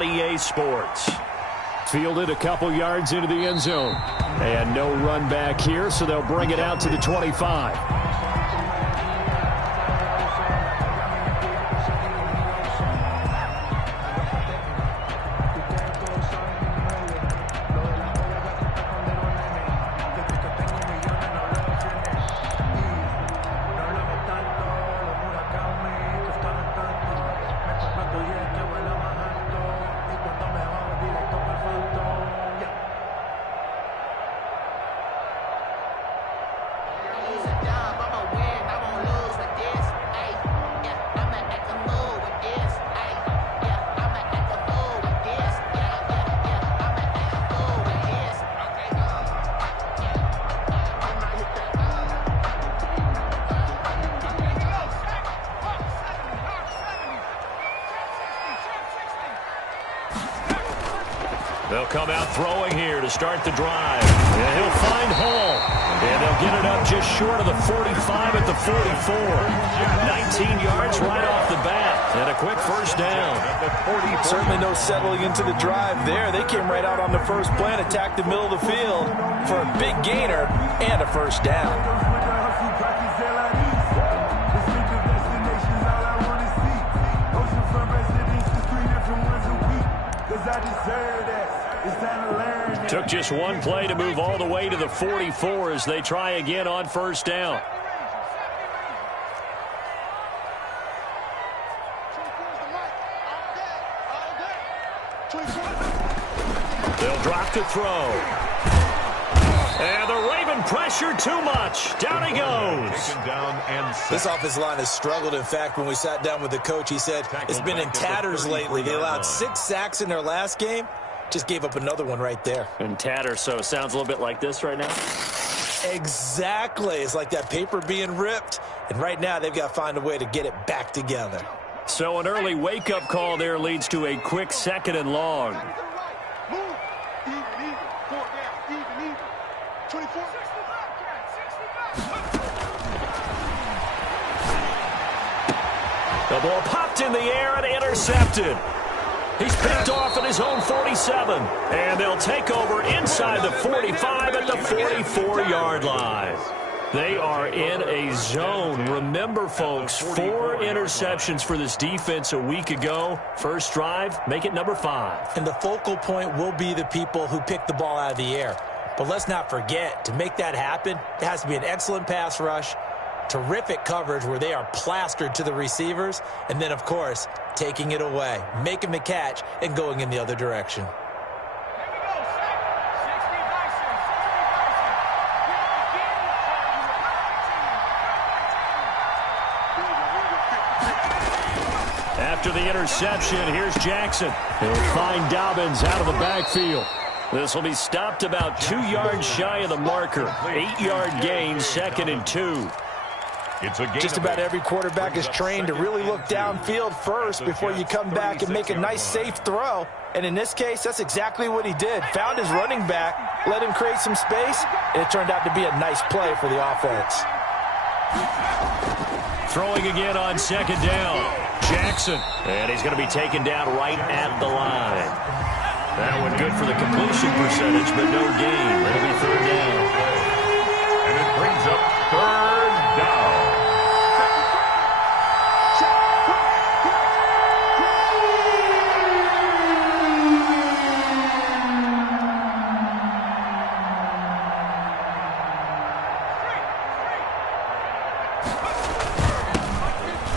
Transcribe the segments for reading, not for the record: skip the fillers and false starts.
on EA Sports. Fielded a couple yards into the end zone. And no run back here, so they'll bring it out to the 25. They'll come out throwing here to start the drive. And he'll find Hall. And they'll get it up just short of the 45 at the 44. 19 yards right off the bat. And a quick first down. Certainly no settling into the drive there. They came right out on the first play and attacked the middle of the field for a big gainer and a first down. Took just one play to move all the way to the 44 as they try again on first down. They'll drop to throw. And the Raven pressure too much. Down he goes. This offensive line has struggled. In fact, when we sat down with the coach, he said it's been in tatters lately. They allowed 6 sacks in their last game. Just gave up another one right there. And tatter, so it sounds a little bit like this right now? Exactly. It's like that paper being ripped. And right now, they've got to find a way to get it back together. So an early wake-up call there leads to a quick 2nd and long. The ball popped in the air and intercepted. He's picked off at his own 47. And they'll take over inside the 45 at the 44-yard line. They are in a zone. Remember, folks, 4 interceptions for this defense a week ago. First drive, make it number 5. And the focal point will be the people who pick the ball out of the air. But let's not forget, to make that happen, it has to be an excellent pass rush, terrific coverage where they are plastered to the receivers, and then, of course, taking it away, making the catch, and going in the other direction. After the interception, here's Jackson. He'll find Dobbins out of the backfield. This will be stopped about 2 yards shy of the marker. 8-yard gain, 2nd and 2. Just about every quarterback is trained to really look downfield first before you come back and make a nice, safe throw. And in this case, that's exactly what he did. Found his running back, let him create some space, and it turned out to be a nice play for the offense. Throwing again on 2nd down. Jackson. And he's going to be taken down right at the line. That one good for the completion percentage, but no gain. It'll be 3rd down. And it brings up 3rd down.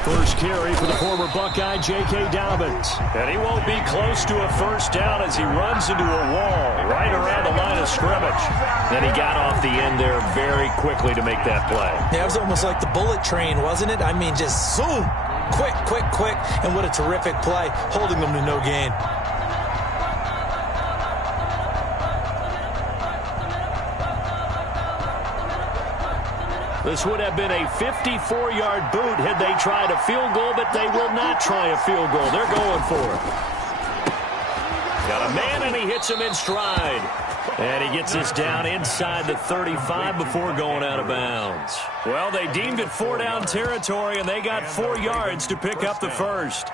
First carry for the former Buckeye, J.K. Dobbins. And he won't be close to a first down as he runs into a wall right around the line of scrimmage. Then he got off the end there very quickly to make that play. Yeah, it was almost like the bullet train, wasn't it? I mean, just zoom, quick, quick, quick. And what a terrific play, holding them to no gain. This would have been a 54-yard boot had they tried a field goal, but they will not try a field goal. They're going for it. Got a man, and he hits him in stride. And he gets this down inside the 35 before going out of bounds. Well, they deemed it 4-down territory, and they got 4 yards to pick up the first.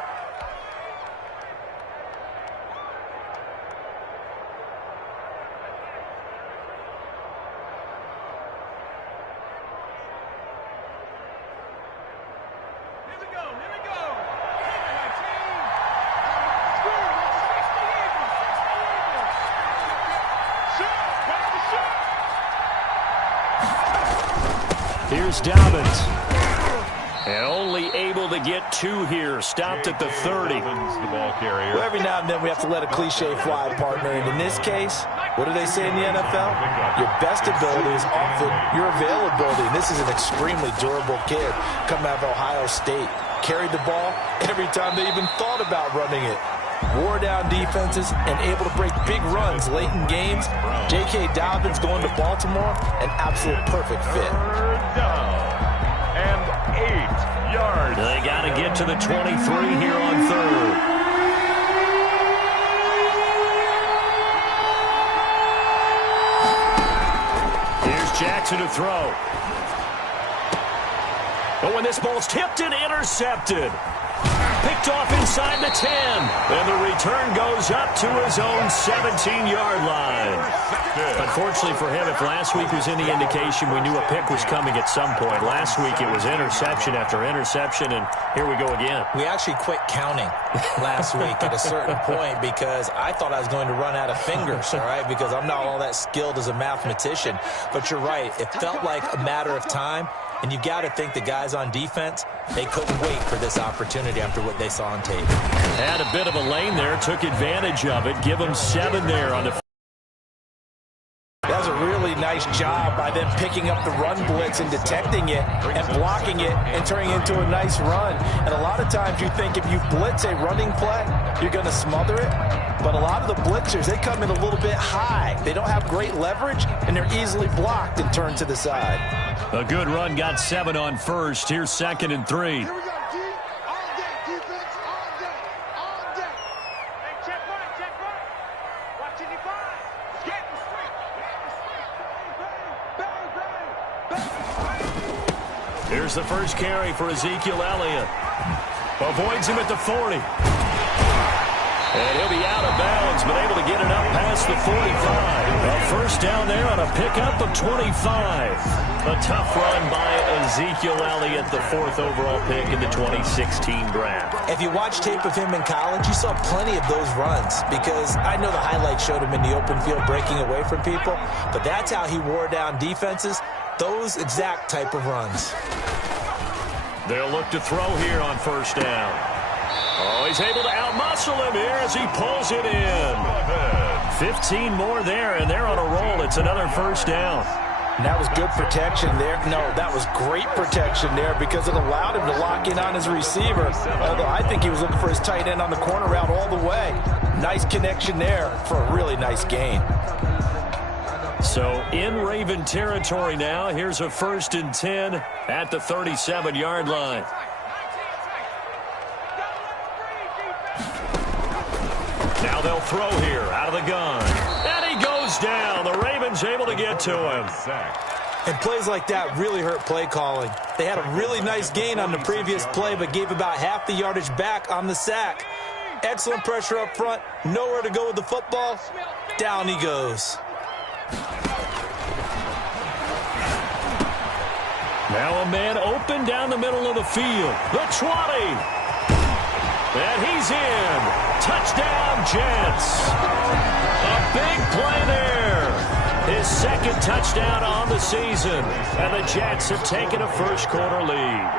Here's Dobbins. And only able to get 2 here. Stopped at the 30. The ball carrier. Well, every now and then we have to let a cliche fly, partner. And in this case, what do they say in the NFL? Your best ability is often your availability. And this is an extremely durable kid coming out of Ohio State. Carried the ball every time they even thought about running it. Wore down defenses and able to break big runs late in games. J.K. Dobbins going to Baltimore, an absolute perfect fit. 3rd down and 8 yards. They got to get to the 23 here on 3rd. Here's Jackson to throw. But when this ball's tipped and intercepted. Picked off inside the 10. And the return goes up to his own 17-yard line. Unfortunately for him, if last week was any indication, we knew a pick was coming at some point. Last week it was interception after interception, and here we go again. We actually quit counting last week at a certain point because I thought I was going to run out of fingers, all right, because I'm not all that skilled as a mathematician. But you're right. It felt like a matter of time. And you've got to think the guys on defense, they couldn't wait for this opportunity after what they saw on tape. Had a bit of a lane there, took advantage of it. Give them 7 there on the... That was a really nice job by them picking up the run blitz and detecting it and blocking it and turning it into a nice run. And a lot of times you think if you blitz a running play, you're going to smother it. But a lot of the blitzers, they come in a little bit high. They don't have great leverage, and they're easily blocked and turned to the side. A good run, got 7 on 1st. Here's 2nd and 3. Here we go, D. All day, defense, all day, all day. Hey, check right. Watch any five. Get the swing. Bang. Here's the first carry for Ezekiel Elliott. Avoids him at the 40. And he'll be out of bounds, but able to get it up past the 45. A first down there on a pickup of 25. A tough run by Ezekiel Elliott, the 4th overall pick in the 2016 draft. If you watch tape of him in college, you saw plenty of those runs because I know the highlights showed him in the open field breaking away from people, but that's how he wore down defenses, those exact type of runs. They'll look to throw here on first down. Oh, he's able to outmuscle him here as he pulls it in. 15 more there, and they're on a roll. It's another first down. And that was good protection there. No, that was great protection there because it allowed him to lock in on his receiver. Although I think he was looking for his tight end on the corner route all the way. Nice connection there for a really nice gain. So in Raven territory now, here's a 1st and 10 at the 37-yard line. Now they'll throw here out of the gun. And he goes down. The Ravens able to get to him. And plays like that really hurt play calling. They had a really nice gain on the previous play, but gave about half the yardage back on the sack. Excellent pressure up front. Nowhere to go with the football. Down he goes. Now a man open down the middle of the field. The 20. And he's in. Touchdown, Jets. A big play there. His 2nd touchdown on the season. And the Jets have taken a first-quarter lead.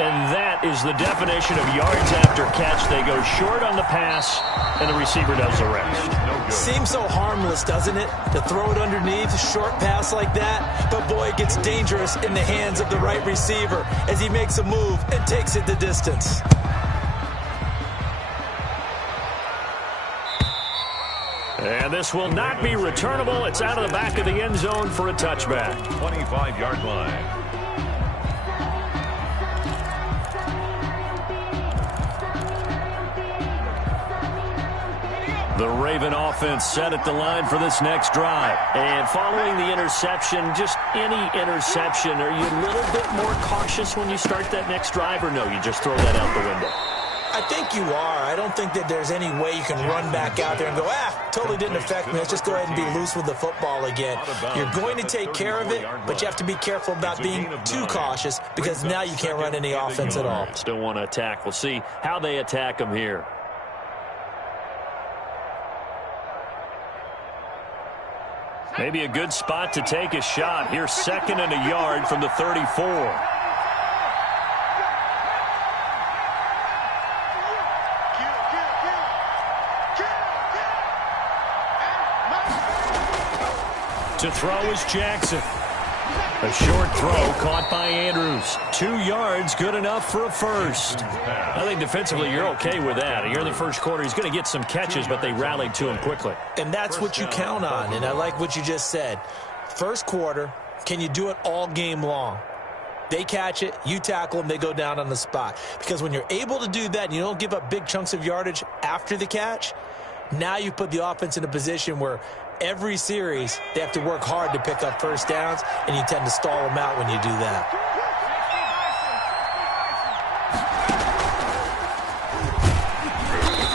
And that is the definition of yards after catch. They go short on the pass, and the receiver does the rest. Seems so harmless, doesn't it, to throw it underneath, a short pass like that? But, boy, it gets dangerous in the hands of the right receiver as he makes a move and takes it the distance. And this will not be returnable. It's out of the back of the end zone for a touchback. 25-yard line. The Raven offense set at the line for this next drive. And following the interception, just any interception, are you a little bit more cautious when you start that next drive, or no, you just throw that out the window? I think you are. I don't think that there's any way you can run back out there and go, totally didn't affect me. Let's just go ahead and be loose with the football again. You're going to take care of it, but you have to be careful about being too cautious because now you can't run any offense at all. Still want to attack. We'll see how they attack them here. Maybe a good spot to take a shot. Here's 2nd and a yard from the 34. To throw is Jackson. A short throw caught by Andrews. 2 yards, good enough for a first. I think defensively you're okay with that. Here in the first quarter, he's going to get some catches, but they rallied to him quickly. And that's what you count on, and I like what you just said. First quarter, can you do it all game long? They catch it, you tackle them, they go down on the spot. Because when you're able to do that and you don't give up big chunks of yardage after the catch, now you put the offense in a position where every series, they have to work hard to pick up first downs, and you tend to stall them out when you do that.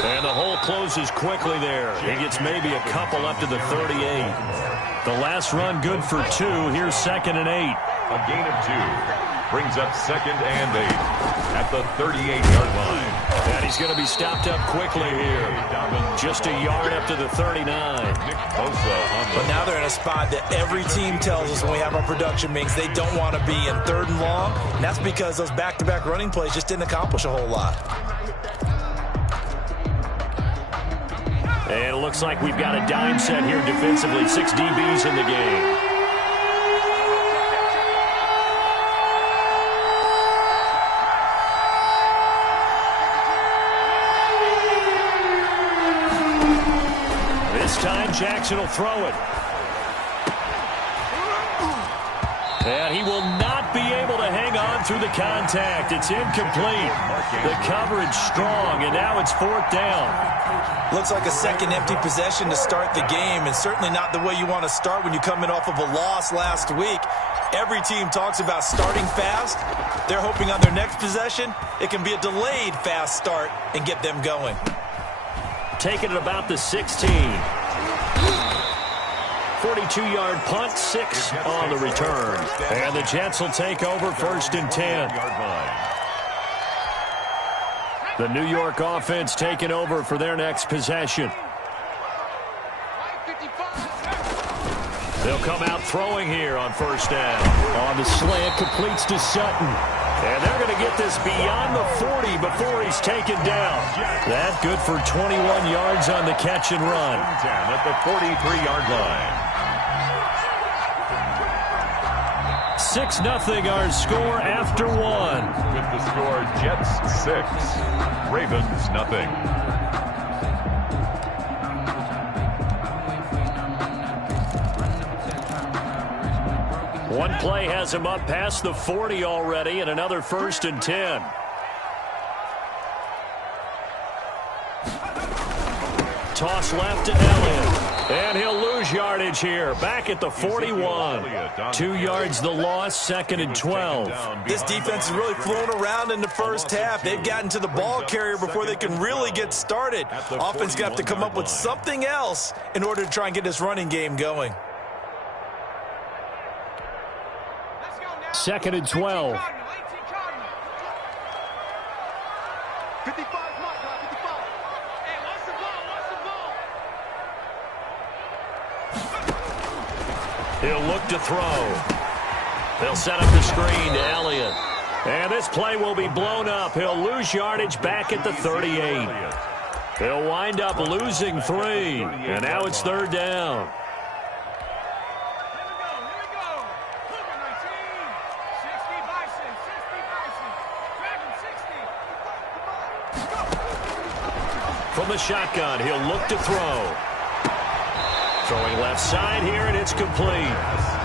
And the hole closes quickly there. He gets maybe a couple up to the 38. The last run good for 2. Here's 2nd and 8. A gain of 2. Brings up 2nd and 8 at the 38-yard line. And he's going to be stopped up quickly here. Just a yard up to the 39. But now they're in a spot that every team tells us when we have our production meetings they don't want to be in 3rd and long. And that's because those back-to-back running plays just didn't accomplish a whole lot. And it looks like we've got a dime set here defensively. 6 DBs in the game. This time Jackson will throw it. And he will not be able to hang on through the contact. It's incomplete. The coverage strong, and now it's 4th down. Looks like a second empty possession to start the game, and certainly not the way you want to start when you come in off of a loss last week. Every team talks about starting fast. They're hoping on their next possession, it can be a delayed fast start and get them going. Taking it about the 16. 42-yard punt, 6 on the return. And the Jets will take over 1st and 10. The New York offense taking over for their next possession. They'll come out throwing here on 1st down. On the slant, completes to Sutton. And they're going to get this beyond the 40 before he's taken down. That good for 21 yards on the catch and run. At the 43-yard line. 6-0 our score after 1. With the score, Jets 6, Ravens nothing. One play has him up past the 40 already, and another 1st and 10. Toss left to Elliott. And he'll lose yardage here. Back at the 41. 2 yards the loss, 2nd and 12. This defense has really flown around in the first half. They've gotten to the ball carrier before they can really get started. Offense got to come up with something else in order to try and get this running game going. 2nd and 12. He'll look to throw. They'll set up the screen to Elliott. And this play will be blown up. He'll lose yardage back at the 38. He'll wind up losing 3. And now it's 3rd down. From the shotgun, he'll look to throw. Throwing left side here, and it's complete.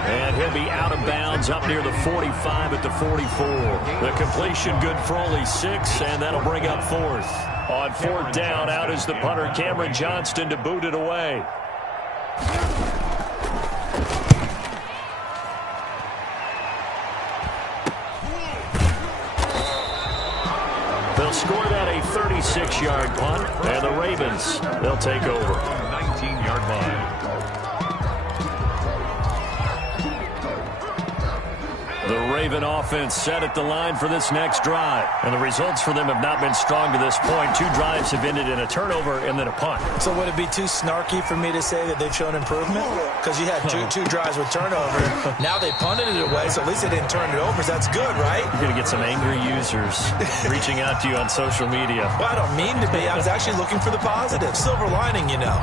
And he'll be out of bounds up near the 45 at the 44. The completion good for only 6, and that'll bring up 4th. On 4th down, out is the punter, Cameron Johnston, to boot it away. They'll score that a 36-yard punt, and the Ravens, they'll take over. 19-yard line. The Raven offense set at the line for this next drive. And the results for them have not been strong to this point. 2 drives have ended in a turnover and then a punt. So would it be too snarky for me to say that they've shown improvement? Because you had two drives with turnover. Now they punted it away, so at least they didn't turn it over. So that's good, right? You're going to get some angry users reaching out to you on social media. Well, I don't mean to be. I was actually looking for the positive. Silver lining, you know.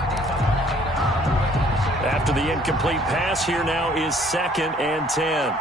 After the incomplete pass, here now is 2nd and 10.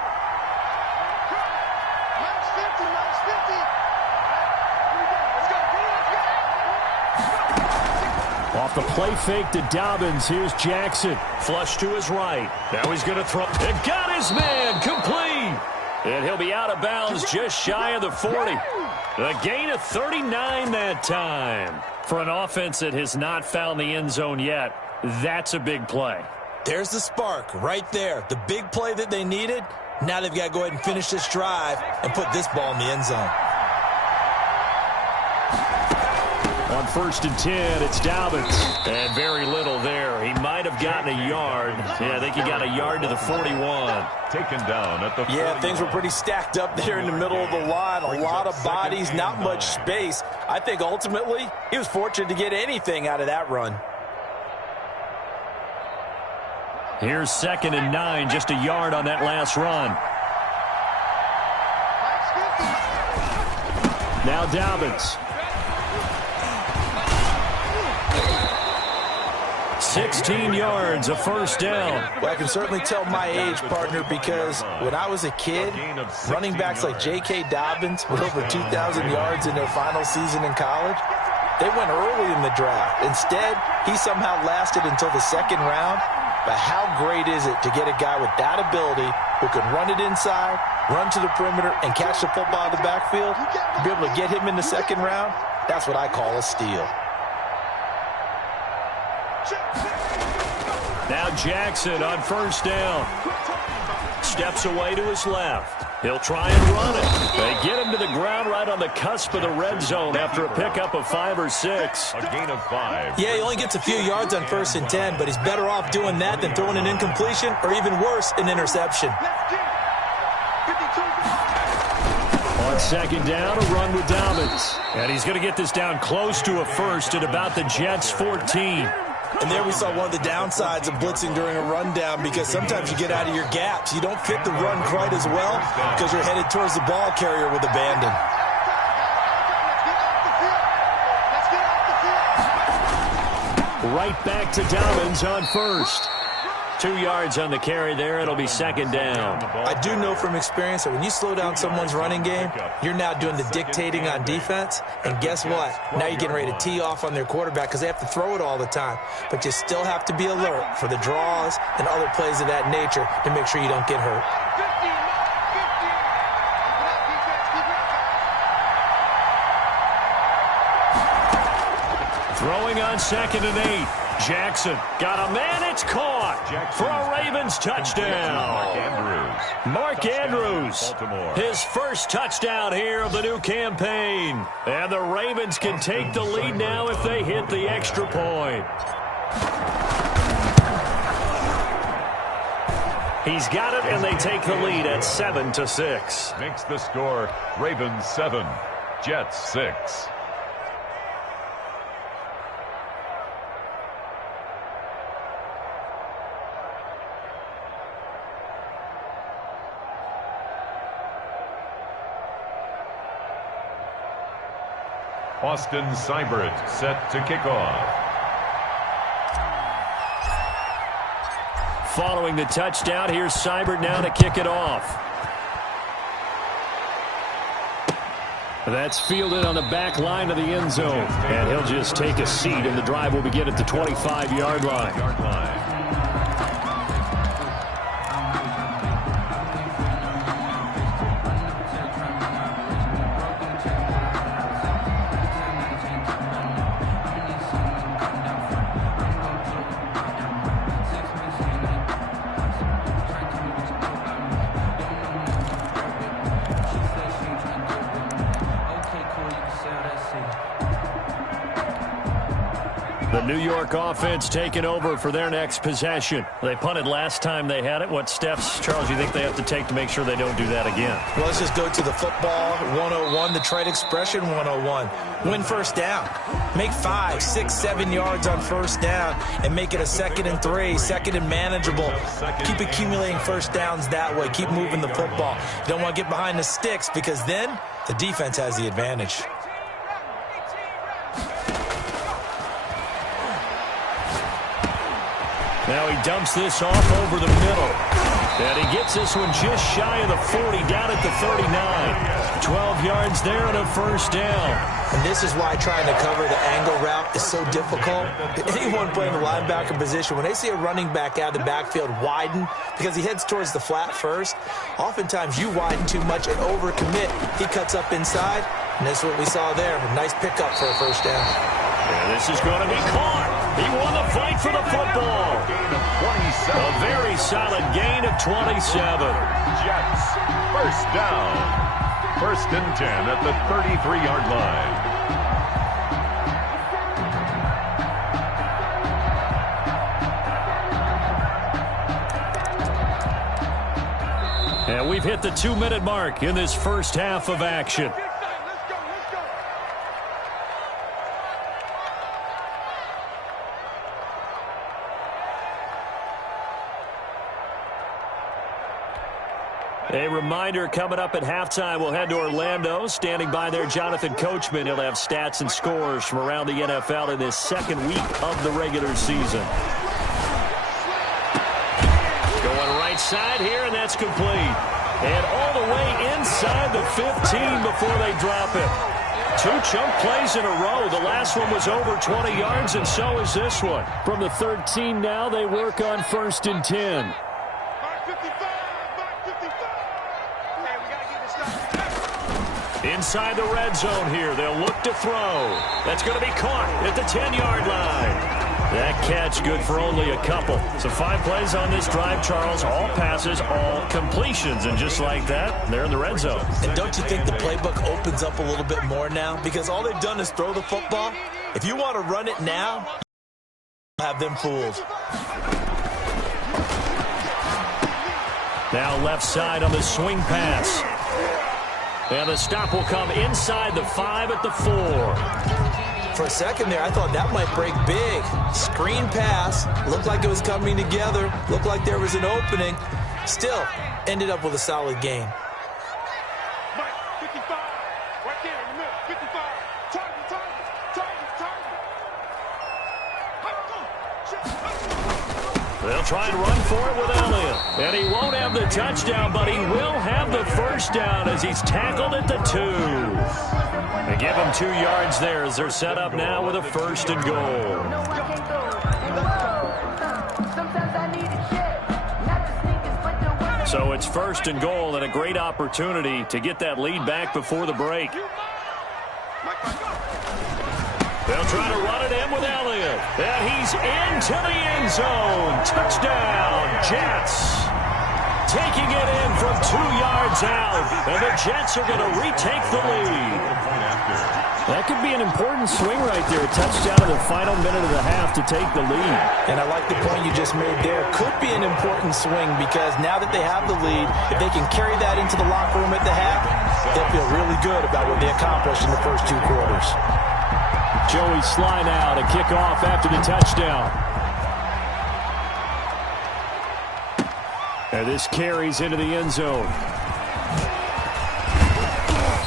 Off the play fake to Dobbins. Here's Jackson. Flush to his right. Now he's going to throw. And got his man. Complete. And he'll be out of bounds just shy of the 40. A gain of 39 that time. For an offense that has not found the end zone yet, that's a big play. There's the spark right there. The big play that they needed. Now they've got to go ahead and finish this drive and put this ball in the end zone. On 1st and 10, it's Dobbins. And very little there. He might have gotten a yard. Yeah, I think he got a yard to the 41. Taken down at the 41. Yeah, things were pretty stacked up there in the middle of the line. A lot of bodies, not much space. I think ultimately he was fortunate to get anything out of that run. Here's 2nd and 9, just a yard on that last run. Now Dobbins. 16 yards, a first down. Well, I can certainly tell my age, partner, because when I was a kid, running backs like J.K. Dobbins with over 2,000 yards in their final season in college, they went early in the draft. Instead, he somehow lasted until the 2nd round. But how great is it to get a guy with that ability who can run it inside, run to the perimeter, and catch the football out of the backfield? To be able to get him in the 2nd round, that's what I call a steal. Now Jackson on 1st down. Steps away to his left. He'll try and run it. They get him to the ground right on the cusp of the red zone after a pickup of 5 or 6. A gain of 5. Yeah, he only gets a few yards on 1st and 10, but he's better off doing that than throwing an incompletion or even worse, an interception. On 2nd down, a run with Dobbins. And he's going to get this down close to a first at about the Jets' 14. And there we saw one of the downsides of blitzing during a rundown, because sometimes you get out of your gaps. You don't fit the run quite as well because you're headed towards the ball carrier with abandon. Right back to Dobbins on 1st. 2 yards on the carry there. It'll be 2nd down. I do know from experience that when you slow down someone's running game, you're now doing the dictating on defense. And guess what? Now you're getting ready to tee off on their quarterback because they have to throw it all the time. But you still have to be alert for the draws and other plays of that nature to make sure you don't get hurt. Throwing on 2nd and 8. Jackson got a man. It's caught for a Ravens touchdown. Mark Andrews, his first touchdown here of the new campaign. And the Ravens can take the lead now if they hit the extra point. He's got it, and they take the lead at 7-6. Makes the score Ravens 7, Jets 6. Austin Seibert set to kick off. Following the touchdown, here's Seibert now to kick it off. That's fielded on the back line of the end zone. And he'll just take a seat, and the drive will begin at the 25-yard line. The New York offense taking over for their next possession. They punted last time they had it. What steps, Charles, do you think they have to take to make sure they don't do that again? Well, let's just go to the football 101, the trade expression 101. Win first down. Make 5, 6, 7 yards on first down and make it a 2nd and 3, 2nd and manageable. Keep accumulating first downs that way. Keep moving the football. You don't want to get behind the sticks because then the defense has the advantage. Now he dumps this off over the middle. And he gets this one just shy of the 40, down at the 39. 12 yards there and a first down. And this is why trying to cover the angle route is so difficult. Anyone playing the linebacker position, when they see a running back out of the backfield widen because he heads towards the flat first, oftentimes you widen too much and overcommit. He cuts up inside, and that's what we saw there. A nice pickup for a first down. And this is going to be caught. He won the fight for the football. A very solid gain of 27. Jets, first down. 1st and 10 at the 33-yard line. And we've hit the 2-minute mark in this first half of action. A reminder, coming up at halftime, we'll head to Orlando. Standing by there, Jonathan Coachman. He'll have stats and scores from around the NFL in this second week of the regular season. Going right side here, and that's complete. And all the way inside the 15 before they drop it. 2 chunk plays in a row. The last one was over 20 yards, and so is this one. From the 13 now, they work on 1st and 10. Inside the red zone here. They'll look to throw. That's going to be caught at the 10-yard line. That catch good for only a couple. So 5 plays on this drive, Charles. All passes, all completions. And just like that, they're in the red zone. And don't you think the playbook opens up a little bit more now? Because all they've done is throw the football. If you want to run it now, have them fooled. Now left side on the swing pass. And the stop will come inside the 5 at the 4. For a second there, I thought that might break big. Screen pass. Looked like it was coming together. Looked like there was an opening. Still, ended up with a solid game. 55. Right there in the middle. 55. They'll try and run for it with Elliott. And he won't have the touchdown, but he will have the first down as he's tackled at the 2. They give him 2 yards there as they're set up now with a 1st and goal. So it's 1st and goal and a great opportunity to get that lead back before the break. They'll try to run it in with Elliott. And he's into the end zone. Touchdown, Jets. Taking it in from 2 yards out. And the Jets are going to retake the lead. That could be an important swing right there. A touchdown in the final minute of the half to take the lead. And I like the point you just made there. Could be an important swing because now that they have the lead, if they can carry that into the locker room at the half, they'll feel really good about what they accomplished in the first 2 quarters. Joey Sly now to kick off after the touchdown. And this carries into the end zone.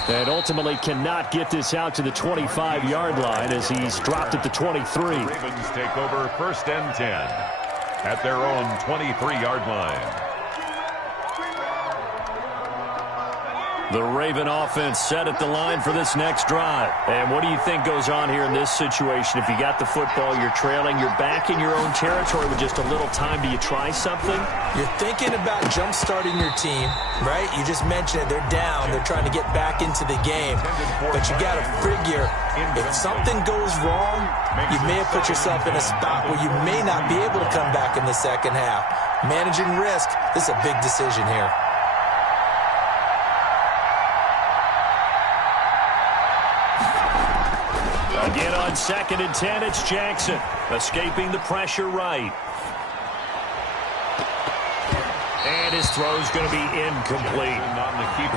And ultimately cannot get this out to the 25-yard line as he's dropped at the 23. Ravens take over 1st and 10 at their own 23-yard line. The Raven offense set at the line for this next drive. And what do you think goes on here in this situation? If you got the football, you're trailing, you're back in your own territory with just a little time. Do you try something? You're thinking about jump-starting your team, right? You just mentioned it. They're down. They're trying to get back into the game. But you got to figure, if something goes wrong, you may have put yourself in a spot where you may not be able to come back in the second half. Managing risk, this is a big decision here. Again on On 2nd and 10, it's Jackson, escaping the pressure right. And his throw's going to be incomplete.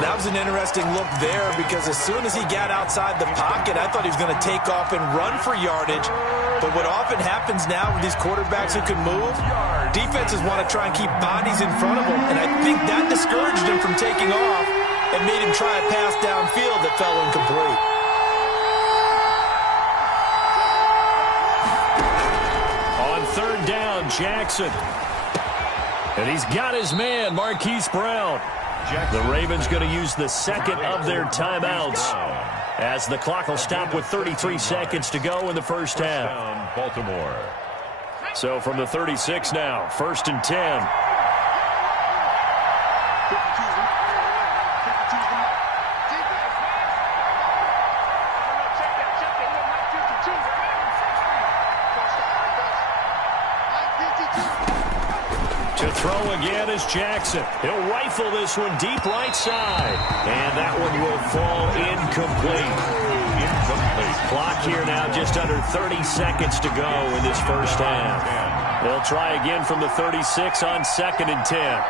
That was an interesting look there because as soon as he got outside the pocket, I thought he was going to take off and run for yardage. But what often happens now with these quarterbacks who can move, defenses want to try and keep bodies in front of them. And I think that discouraged him from taking off and made him try a pass downfield that fell incomplete. On 3rd down, Jackson. And he's got his man, Marquise Brown. The Ravens going to use the 2nd of their timeouts as the clock will stop with 33 seconds to go in the first half. Baltimore. So from the 36 now, 1st and 10. To throw again is Jackson. He'll rifle this one deep right side. And that one will fall incomplete. Clock here now just under 30 seconds to go in this first half. They'll try again from the 36 on 2nd and 10.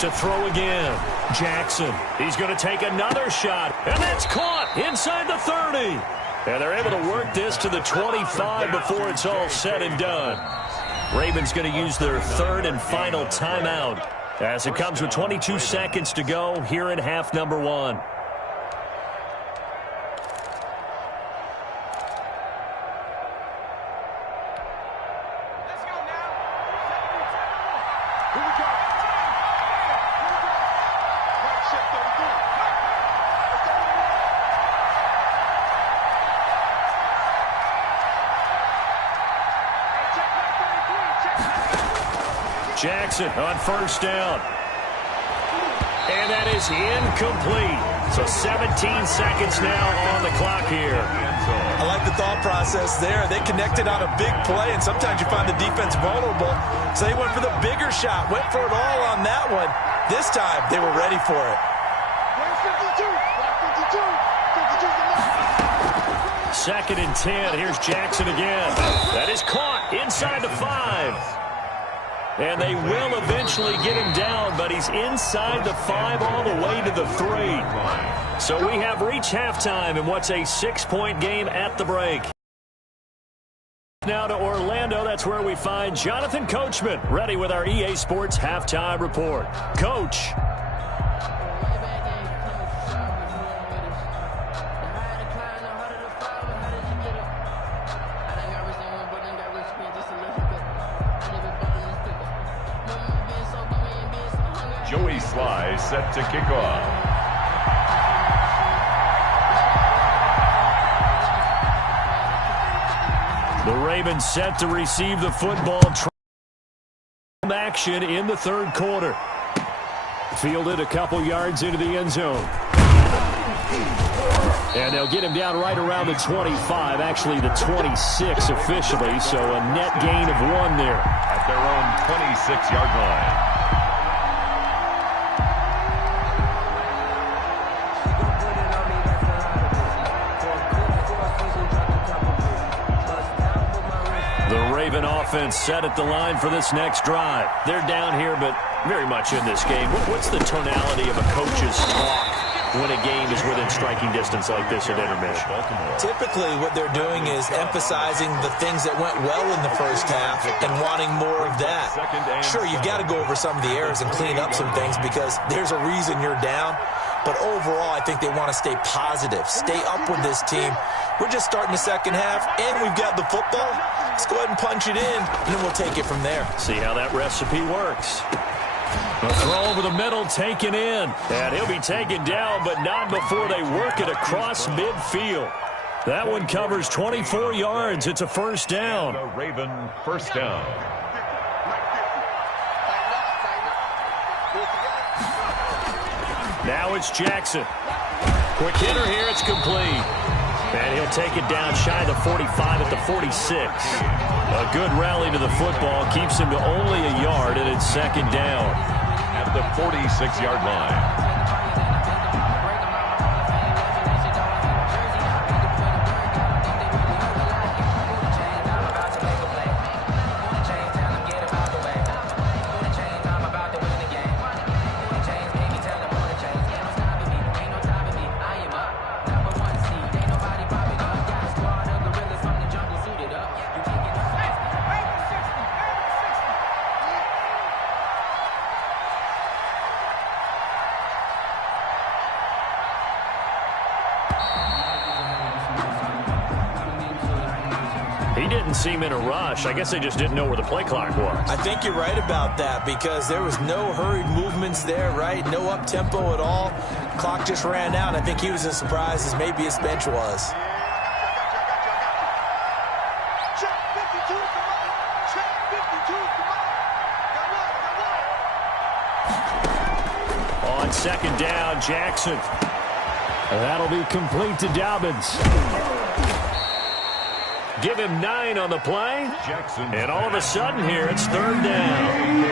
To throw again, Jackson. He's going to take another shot, and that's caught inside the 30. And they're able to work this to the 25 before it's all said and done. Ravens going to use their 3rd and final timeout as it comes with 22 seconds to go here in half number 1. Jackson on 1st down. And that is incomplete. So 17 seconds now on the clock here. I like the thought process there. They connected on a big play, and sometimes you find the defense vulnerable. So they went for the bigger shot, went for it all on that one. This time, they were ready for it. 2nd and 10. Here's Jackson again. That is caught inside the 5. And they will eventually get him down, but he's inside the 5 all the way to the 3. So we have reached halftime in what's a 6-point game at the break. Now to Orlando, that's where we find Jonathan Coachman, ready with our EA Sports Halftime Report. Coach. Joey Sly set to kick off. The Ravens set to receive the football. Action in the 3rd quarter. Fielded a couple yards into the end zone. And they'll get him down right around the 25, actually the 26 officially, so a net gain of 1 there. At their own 26-yard line. Raven offense set at the line for this next drive. They're down here, but very much in this game. What's the tonality of a coach's talk when a game is within striking distance like this at intermission? Typically, what they're doing is emphasizing the things that went well in the first half and wanting more of that. Sure, you've got to go over some of the errors and clean up some things because there's a reason you're down. But overall, I think they want to stay positive, stay up with this team. We're just starting the second half, and we've got the football. Let's go ahead and punch it in, and then we'll take it from there. See how that recipe works. A throw over the middle, taken in. And he'll be taken down, but not before they work it across midfield. That one covers 24 yards. It's a 1st down. The Raven 1st down. Now it's Jackson. Quick hitter here. It's complete. And he'll take it down shy of the 45 at the 46. A good rally to the football keeps him to only a yard, and it's second down. At the 46-yard line. He didn't seem in a rush. I guess they just didn't know where the play clock was. I think you're right about that because there was no hurried movements there, right? No up-tempo at all. Clock just ran out. I think he was as surprised as maybe his bench was. Check 52 is the line. Check 52 is the line. Got one. On second down, Jackson. That'll be complete to Dobbins. Give him 9 on the play. Jackson. And all of a sudden here, it's third down.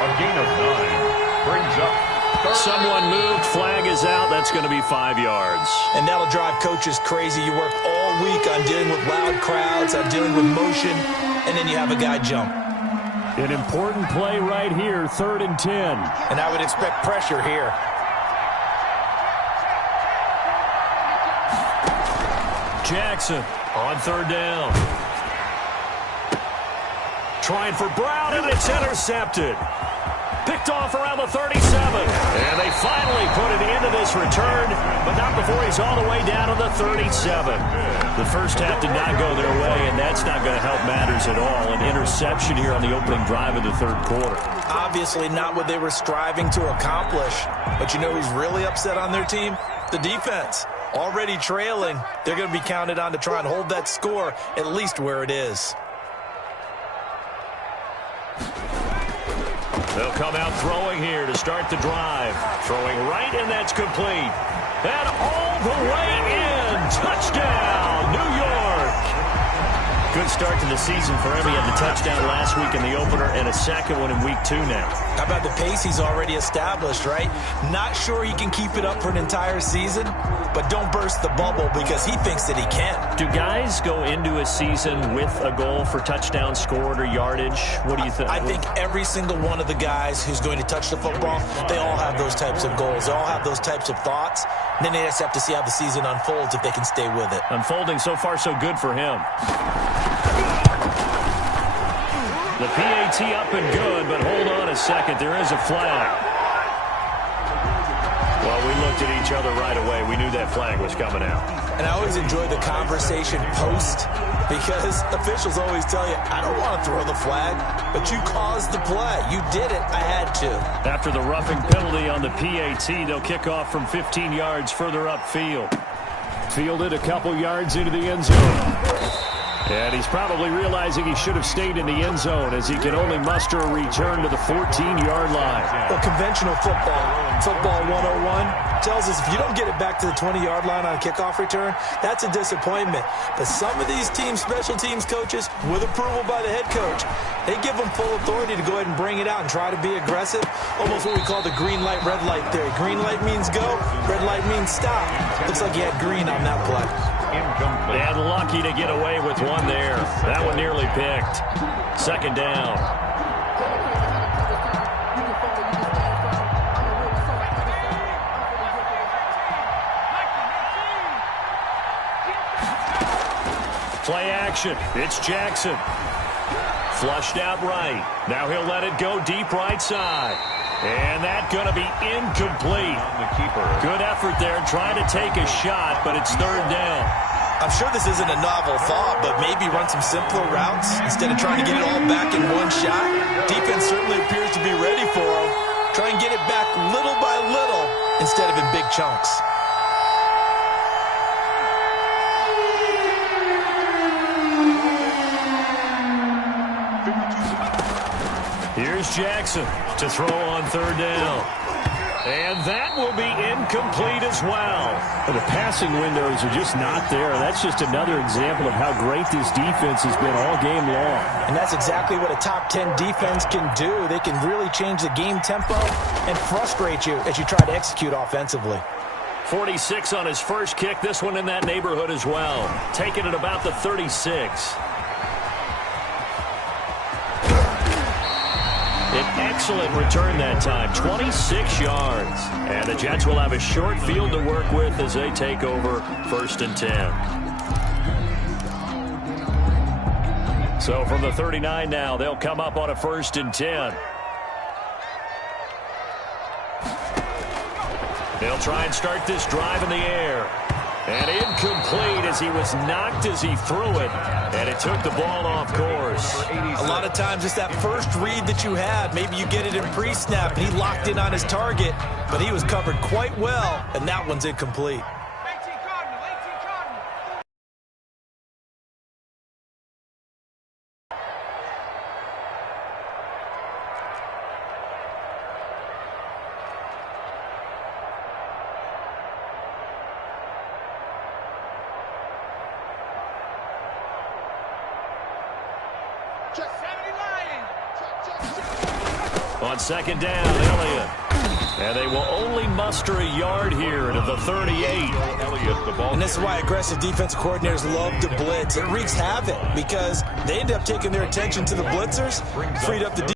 A gain of 9 brings up third. Someone moved. Flag is out. That's going to be 5 yards. And that'll drive coaches crazy. You work all week on dealing with loud crowds, on dealing with motion, and then you have a guy jump. An important play right here, 3rd and 10. And I would expect pressure here. Jackson on 3rd down. Trying for Brown, and it's intercepted. Picked off around the 37. And they finally put it into this return, but not before he's all the way down to the 37. The first half did not go their way, and that's not going to help matters at all. An interception here on the opening drive of the third quarter. Obviously not what they were striving to accomplish. But you know who's really upset on their team? The defense. Already trailing, they're going to be counted on to try and hold that score at least where it is. They'll come out throwing here to start the drive. Throwing right, and that's complete. And all the way in. Touchdown, New York. Good start to the season for him. He had the touchdown last week in the opener and a second one in week 2 now. How about the pace he's already established, right? Not sure he can keep it up for an entire season, but don't burst the bubble because he thinks that he can. Do guys go into a season with a goal for touchdown scored or yardage? What do you think? I think every single one of the guys who's going to touch the football, they all have those types of goals. They all have those types of thoughts. And then they just have to see how the season unfolds if they can stay with it. Unfolding so far so good for him. The PAT up and good, but hold on a second. There is a flag. Well, we looked at each other right away. We knew that flag was coming out. And I always enjoy the conversation post because officials always tell you, I don't want to throw the flag, but you caused the play. You did it. I had to. After the roughing penalty on the PAT, they'll kick off from 15 yards further upfield. Fielded a couple yards into the end zone. And he's probably realizing he should have stayed in the end zone as he can only muster a return to the 14-yard line. Well, conventional football 101, tells us if you don't get it back to the 20-yard line on a kickoff return, that's a disappointment. But some of these special teams coaches, with approval by the head coach, they give them full authority to go ahead and bring it out and try to be aggressive. Almost what we call the green light, red light theory. Green light means go, red light means stop. Looks like he had green on that play. Incomplete. And lucky to get away with one there. That one nearly picked. Second down. Play action. It's Jackson. Flushed out right. Now he'll let it go deep right side. And that's going to be incomplete. The keeper. Good effort there, trying to take a shot, but it's third down. I'm sure this isn't a novel thought, but maybe run some simpler routes instead of trying to get it all back in one shot. Defense certainly appears to be ready for him. Try and get it back little by little instead of in big chunks. Here's goes Jackson to throw on third down. And that will be incomplete as well. The passing windows are just not there. That's just another example of how great this defense has been all game long. And that's exactly what a top 10 defense can do. They can really change the game tempo and frustrate you as you try to execute offensively. 46 on his first kick. This one in that neighborhood as well. Taking it about the 36. An excellent return that time, 26 yards. And the Jets will have a short field to work with as they take over 1st and 10. So from the 39 now, they'll come up on a 1st and 10. They'll try and start this drive in the air. And incomplete as he was knocked as he threw it. And it took the ball off course. A lot of times it's that first read that you had. Maybe you get it in pre-snap and he locked in on his target. But he was covered quite well, and that one's incomplete. On 2nd down, Elliott. And they will only muster a yard here to the 38. Elliott, the ball. And this is why aggressive defensive coordinators love to blitz. It wreaks havoc because they end up taking their attention to the blitzers, freed up the